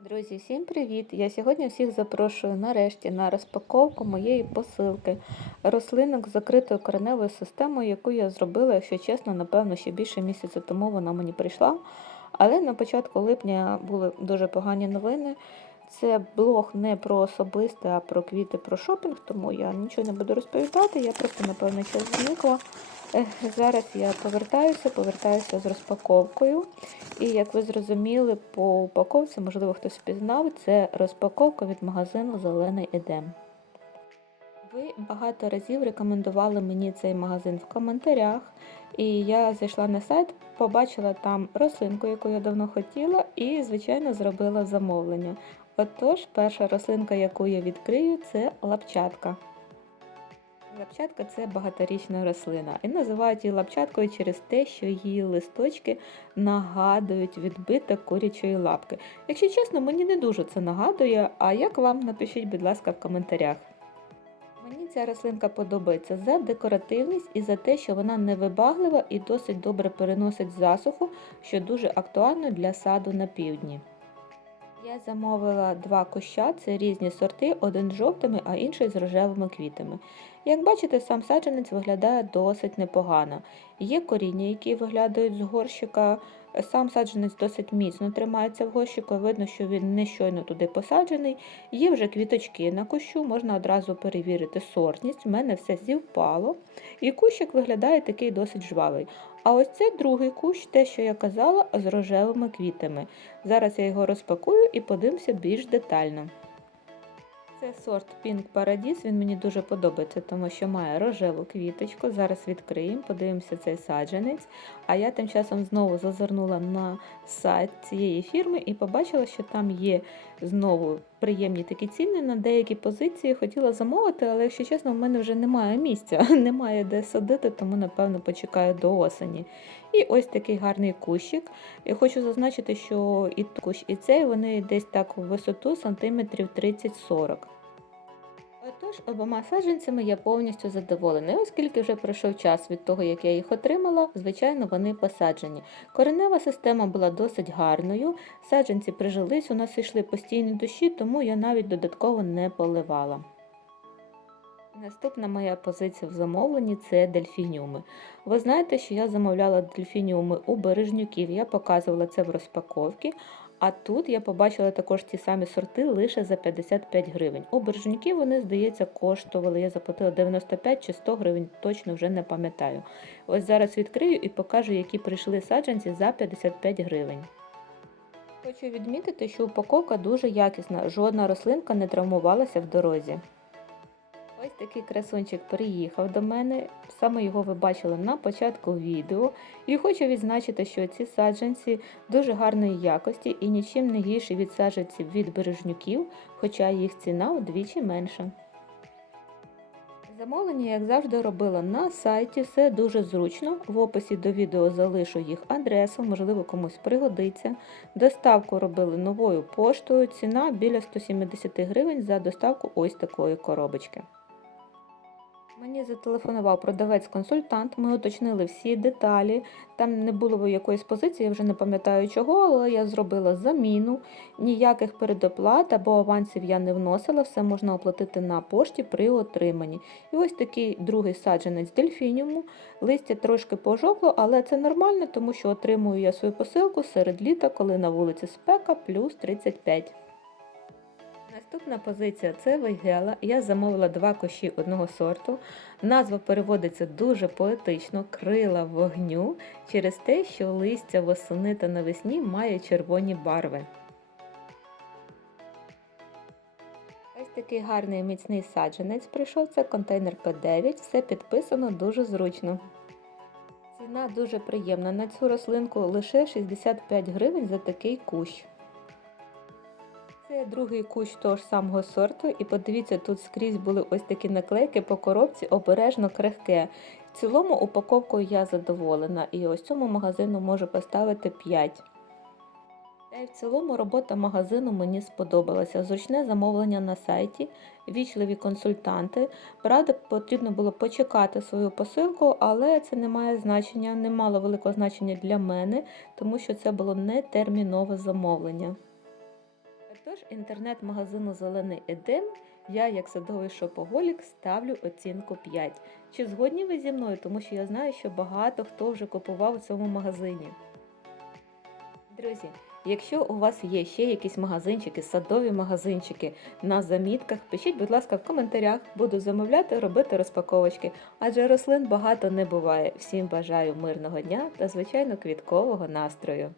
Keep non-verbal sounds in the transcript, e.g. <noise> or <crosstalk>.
Друзі, всім привіт! Я сьогодні всіх запрошую нарешті на розпаковку моєї посилки рослинок з закритою кореневою системою, яку я зробила, якщо чесно, напевно, ще більше місяця тому вона мені прийшла. Але на початку липня були дуже погані новини. Це блог не про особисте, а про квіти, про шопінг, тому я нічого не буду розповідати. Я просто, напевно, час зникла. Зараз я повертаюся, повертаюся з розпаковкою. І як ви зрозуміли, по упаковці, можливо, хтось впізнав, це розпаковка від магазину Зелений Едем. Ви багато разів рекомендували мені цей магазин в коментарях, і я зайшла на сайт, побачила там рослинку, яку я давно хотіла, і, звичайно, зробила замовлення. Отож, перша рослинка, яку я відкрию, це лапчатка. Лапчатка це багаторічна рослина, і називають її лапчаткою через те, що її листочки нагадують відбиток курячої лапки. Якщо чесно, мені не дуже це нагадує, а як вам напишіть, будь ласка, в коментарях. Мені ця рослинка подобається за декоративність і за те, що вона невибаглива і досить добре переносить засуху, що дуже актуально для саду на півдні. Я замовила два куща, це різні сорти, один з жовтими, а інший з рожевими квітами. Як бачите, сам саджанець виглядає досить непогано. Є коріння, які виглядають з горщика. Сам саджанець досить міцно тримається в горщику, видно, що він не щойно туди посаджений. Є вже квіточки на кущу, можна одразу перевірити сортність. В мене все зівпало. І кущик виглядає такий досить жвавий. А ось це другий кущ, те, що я казала, з рожевими квітами. Зараз я його розпакую і подивимося більш детально. Це сорт Pink Paradise, він мені дуже подобається, тому що має рожеву квіточку. Зараз відкриємо, подивимося цей саджанець. А я тим часом знову зазирнула на сайт цієї фірми і побачила, що там є знову приємні такі ціни на деякі позиції. Хотіла замовити, але, якщо чесно, в мене вже немає місця, <laughs> немає де садити, тому, напевно, почекаю до осені. І ось такий гарний кущик. Я хочу зазначити, що і кущ, і цей вони десь так у висоту сантиметрів 30-40. Отож, обома саджанцями я повністю задоволена. Оскільки вже пройшов час від того, як я їх отримала, звичайно, вони посаджені. Коренева система була досить гарною, саджанці прижились, у нас йшли постійні дощі, тому я навіть додатково не поливала. Наступна моя позиція в замовленні це дельфініуми. Ви знаєте, що я замовляла дельфініуми у бережнюків, я показувала це в розпаковці. А тут я побачила також ті самі сорти лише за 55 гривень. У бержуньки вони, здається, коштували. Я заплатила 95 чи 100 гривень, точно вже не пам'ятаю. Ось зараз відкрию і покажу, які прийшли саджанці за 55 гривень. Хочу відмітити, що упаковка дуже якісна, жодна рослинка не травмувалася в дорозі. Ось такий красунчик приїхав до мене. Саме його ви бачили на початку відео. І хочу відзначити, що ці саджанці дуже гарної якості і нічим не гірші від саджанців від бережнюків, хоча їх ціна вдвічі менша. Замовлення, як завжди, робила на сайті, все дуже зручно. В описі до відео залишу їх адресу, можливо, комусь пригодиться. Доставку робили новою поштою, ціна біля 170 гривень за доставку ось такої коробочки. Мені зателефонував продавець-консультант, ми уточнили всі деталі. Там не було якоїсь позиції, я вже не пам'ятаю чого, але я зробила заміну. Ніяких передоплат або авансів я не вносила, все можна оплатити на пошті при отриманні. І ось такий другий саджанець дельфініуму. Листя трошки пожокло, але це нормально, тому що отримую я свою посилку серед літа, коли на вулиці спека плюс 35. Наступна позиція це вейгела. Я замовила два коші одного сорту. Назва переводиться дуже поетично крила вогню через те, що листя восени та навесні має червоні барви. Ось такий гарний міцний саджанець прийшов. Це контейнер П9, все підписано дуже зручно. Ціна дуже приємна. На цю рослинку лише 65 гривень за такий кущ. Це другий кущ того ж самого сорту, і подивіться, тут скрізь були ось такі наклейки по коробці обережно крихке. В цілому упаковкою я задоволена, і ось цьому магазину можу поставити 5. Та й в цілому робота магазину мені сподобалася. Зручне замовлення на сайті, вічливі консультанти. Правда, потрібно було почекати свою посилку, але це не має значення, не мало великого значення для мене, тому що це було не термінове замовлення. Тож інтернет-магазину Зелений Едем я, як садовий шопоголік, ставлю оцінку 5. Чи згодні ви зі мною, тому що я знаю, що багато хто вже купував у цьому магазині. Друзі, якщо у вас є ще якісь магазинчики, садові магазинчики на замітках, пишіть, будь ласка, в коментарях. Буду замовляти, робити розпаковочки, адже рослин багато не буває. Всім бажаю мирного дня та, звичайно, квіткового настрою.